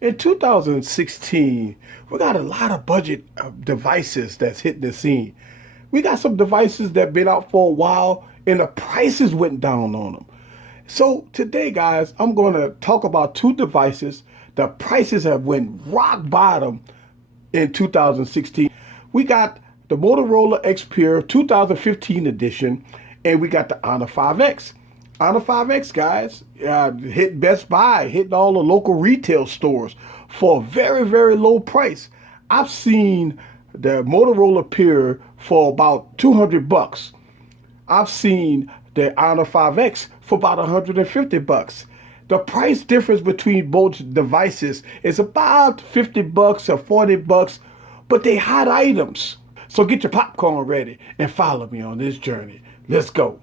In 2016, we got a lot of budget devices that's hitting the scene. We got some devices that been out for a while and the prices went down on them. So today, guys, I'm going to talk about two devices. The prices have went rock bottom in 2016. We got the Motorola Xperia 2015 edition, and we got the Honor 5X. Honor 5X, guys, hit Best Buy, hitting all the local retail stores for a very, very low price. I've seen the Motorola Xperia for about 200 bucks. I've seen the Honor 5X for about 150 bucks. The price difference between both devices is about 50 bucks or 40 bucks, but they hot items. So get your popcorn ready and follow me on this journey. Let's go.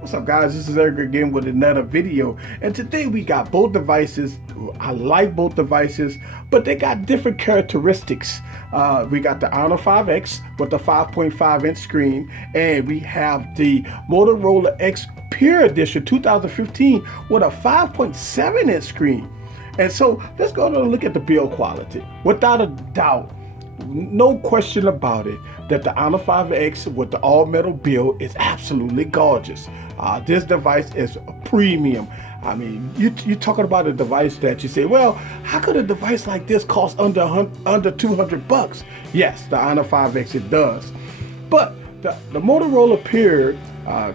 What's up, guys? This is Eric again with another video, and today we got both devices. I like both devices, but they got different characteristics. We got the Honor 5X with the 5.5-inch screen, and we have the Motorola Xperia Edition 2015 with a 5.7-inch screen. And so let's go and look at the build quality. Without a doubt, no question about it, that the Honor 5X with the all-metal build is absolutely gorgeous. This device is a premium. I mean, you're talking about a device that you say, well, how could a device like this cost under 200 bucks? Yes, the Honor 5X, it does. But the Motorola Xperia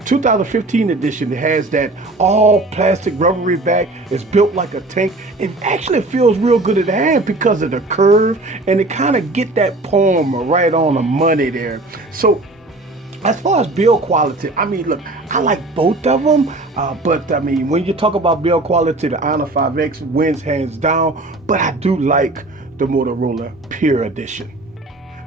2015 edition has that all plastic rubbery back. It's built like a tank. It actually feels real good at the hand because of the curve, and it kind of get that palm right on the money there. So as far as build quality, I mean, look, I like both of them, but I mean, when you talk about build quality, the Honor 5X wins hands down, but I do like the Motorola Xperia edition.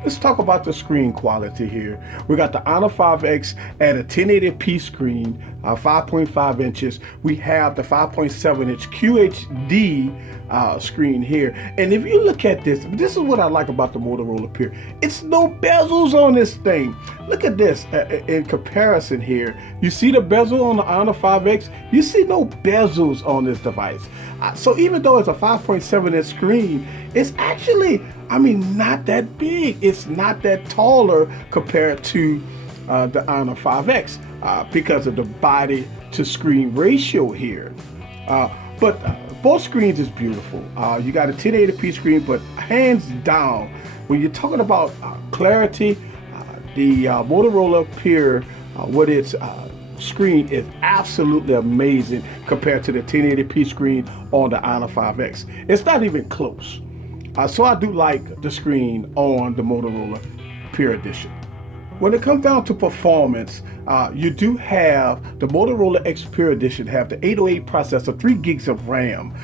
Let's talk about the screen quality here. We got the Honor 5X at a 1080p screen, 5.5 inches. We have the 5.7-inch QHD screen here. And if you look at this is what I like about the Motorola Xperia. It's no bezels on this thing. Look at this in comparison here. You see the bezel on the Honor 5X? You see no bezels on this device. So even though it's a 5.7-inch screen, it's actually, I mean, not that big. It's not that taller compared to the Honor 5X because of the body to screen ratio here. But both screens is beautiful. You got a 1080p screen, but hands down, when you're talking about clarity, the Motorola Xperia with its screen is absolutely amazing compared to the 1080p screen on the Honor 5X. It's not even close. So I do like the screen on the Motorola Xperia Edition. When it comes down to performance, you do have the Motorola Xperia Edition have the 808 processor, 3 gigs of RAM.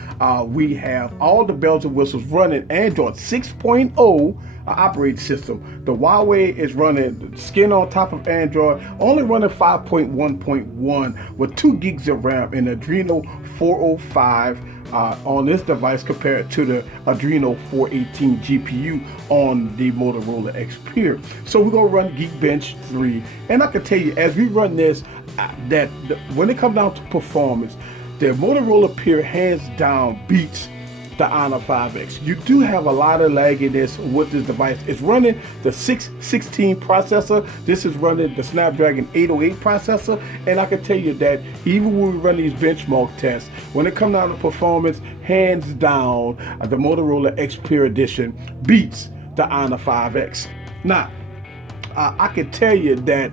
We have all the bells and whistles running Android 6.0 operating system. The Huawei is running skin on top of Android, only running 5.1.1 with 2 gigs of RAM and Adreno 405 on this device compared to the Adreno 418 GPU on the Motorola Xperia. So we're gonna run Geekbench 3, and I can tell you, as we run this, when it comes down to performance, the Motorola Xperia hands down beats the Honor 5X. You do have a lot of lagginess with this device. It's running the 616 processor. This is running the Snapdragon 808 processor, and I can tell you that even when we run these benchmark tests, when it comes down to performance, hands down, the Motorola Xperia Edition beats the Honor 5X. Now, I can tell you that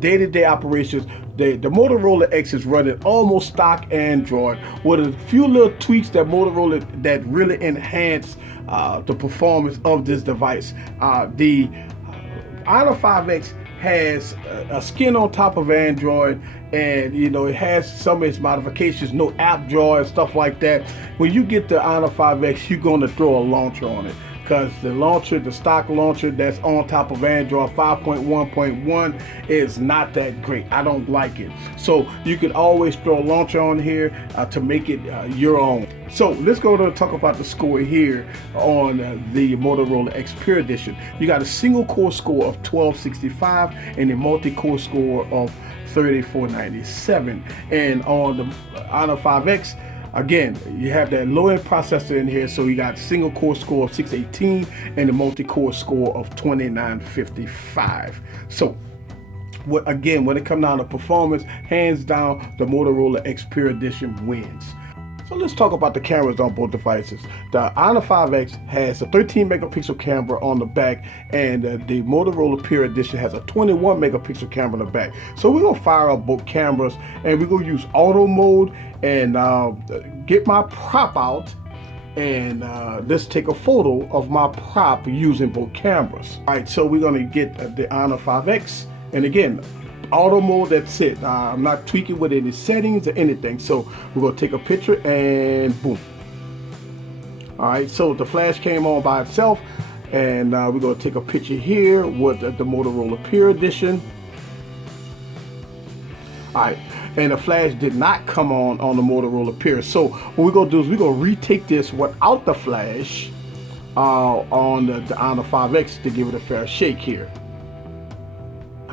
day-to-day operations, the Motorola X is running almost stock Android with a few little tweaks that Motorola that really enhance the performance of this device. The Honor 5X has a skin on top of Android, and you know, it has some of its modifications, no app drawer and stuff like that. When you get the Honor 5X, you're going to throw a launcher on it, because the launcher, the stock launcher that's on top of Android 5.1.1 is not that great. I don't like it. So you can always throw a launcher on here to make it your own. So let's go to talk about the score here on the Motorola X Pure Edition. You got a single core score of 1265 and a multi-core score of 3497. And on the Honor 5X, again, you have that low-end processor in here, so you got single core score of 618 and a multi-core score of 2955. So again, when it comes down to performance, hands down, the Motorola X Pure Edition wins. So let's talk about the cameras on both devices. The Honor 5X has a 13 megapixel camera on the back, and the Motorola Pure Edition has a 21 megapixel camera on the back. So we're gonna fire up both cameras, and we're gonna use auto mode and get my prop out, and let's take a photo of my prop using both cameras. All right, so we're gonna get the Honor 5X, and again, auto mode, that's it. I'm not tweaking with any settings or anything. So we're gonna take a picture and boom. All right, so the flash came on by itself, and we're gonna take a picture here with the Motorola Pure Edition. All right, and the flash did not come on the Motorola Pure. So what we're gonna do is we're gonna retake this without the flash on the Honor 5X to give it a fair shake here.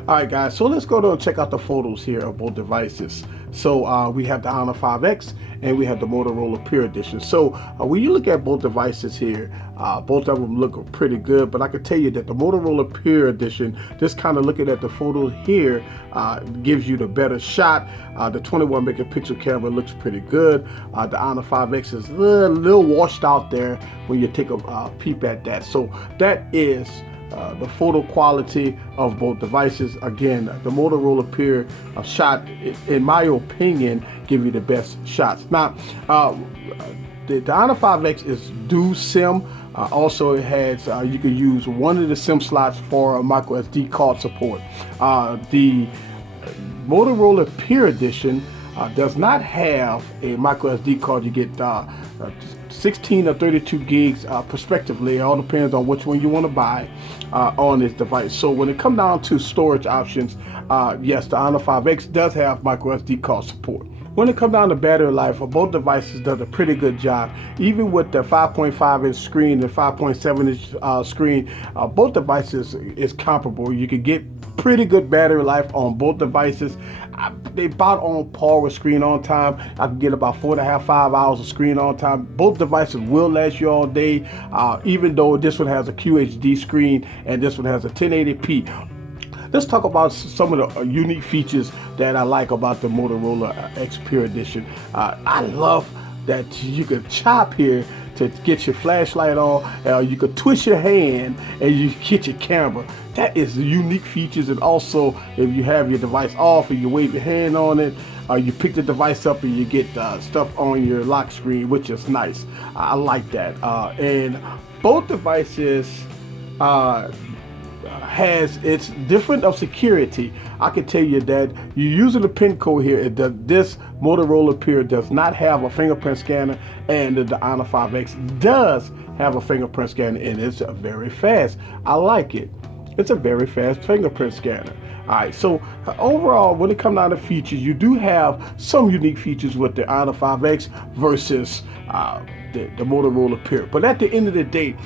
Alright guys, so let's go to check out the photos here of both devices. So we have the Honor 5X and we have the Motorola Pure Edition. So when you look at both devices here, both of them look pretty good, but I can tell you that the Motorola Pure Edition, just kind of looking at the photos here, gives you the better shot. The 21 megapixel camera looks pretty good. The Honor 5X is a little washed out there when you take a peep at that. So that is the photo quality of both devices. Again, the Motorola Pure shot, in my opinion, give you the best shots. Now, the Honor 5X is dual SIM. Also, it has you can use one of the SIM slots for micro SD card support. The Motorola Pure Edition does not have a micro SD card. You get 16 or 32 gigs prospectively. It all depends on which one you want to buy on this device. So when it comes down to storage options, yes, the Honor 5X does have micro SD card support. When it comes down to battery life, both devices does a pretty good job. Even with the 5.5 inch screen and 5.7 inch screen, both devices is comparable. You can get pretty good battery life on both devices. They about on par with screen on time. I can get about 4.5, 5 hours of screen on time. Both devices will last you all day, even though this one has a QHD screen and this one has a 1080p. Let's talk about some of the unique features that I like about the Motorola X Pure Edition. I love that you can chop here to get your flashlight on. You could twist your hand and you get your camera. That is the unique features. And also, if you have your device off and you wave your hand on it, you pick the device up and you get stuff on your lock screen, which is nice. I like that. And both devices has its different of security. I can tell you that you're using the pin code here. This Motorola Pure does not have a fingerprint scanner, and the Honor 5X does have a fingerprint scanner, and it's very fast. I like it. It's a very fast fingerprint scanner. All right, so overall, when it comes down to features, you do have some unique features with the Honor 5X versus the Motorola Pure. But at the end of the day,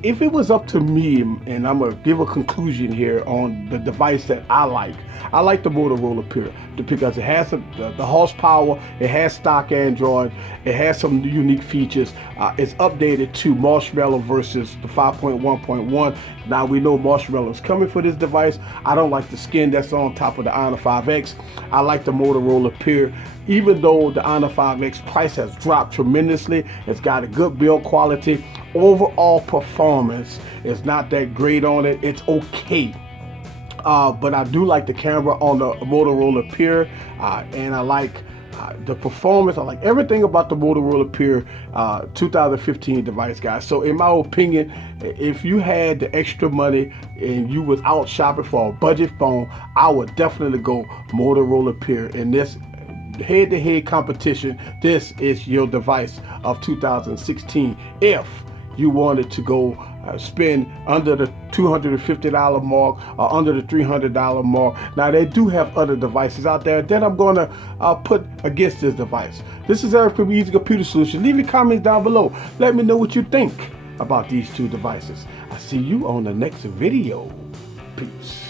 if it was up to me, and I'm gonna give a conclusion here on the device that I like the Motorola Pure because it has the horsepower, it has stock Android, it has some unique features. It's updated to Marshmallow versus the 5.1.1. Now we know Marshmallow is coming for this device. I don't like the skin that's on top of the Honor 5X. I like the Motorola Pure. Even though the Honor 5X price has dropped tremendously, it's got a good build quality. Overall performance is not that great on it. It's okay. But I do like the camera on the Motorola Pure, and I like the performance. I like everything about the Motorola Pure 2015 device, guys. So in my opinion, if you had the extra money and you was out shopping for a budget phone, I would definitely go Motorola Pure. In this head-to-head competition, this is your device of 2016 if you wanted to go spend under the $250 mark or under the $300 mark. Now they do have other devices out there that I'm going to put against this device. This is Eric from Eazy Computer Solutions. Leave your comments down below. Let me know what you think about these two devices. I'll see you on the next video. Peace.